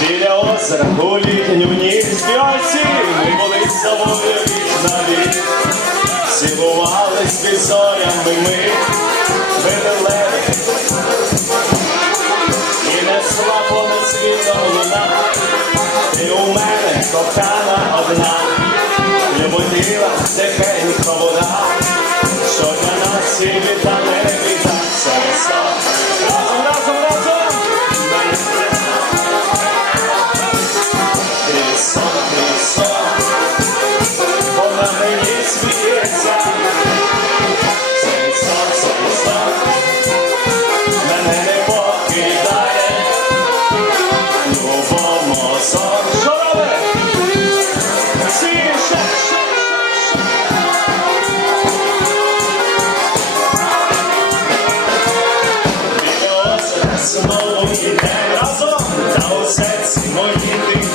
Біля озера у літній співці ми були з тобою вік на вік. Цілувались під зорями ми, вивели і несла понад світом луна. Ти у мене кохана одна, люботіла тихенько Ти сон, вона мені сміється. Цей не разом, та у серці моїй ти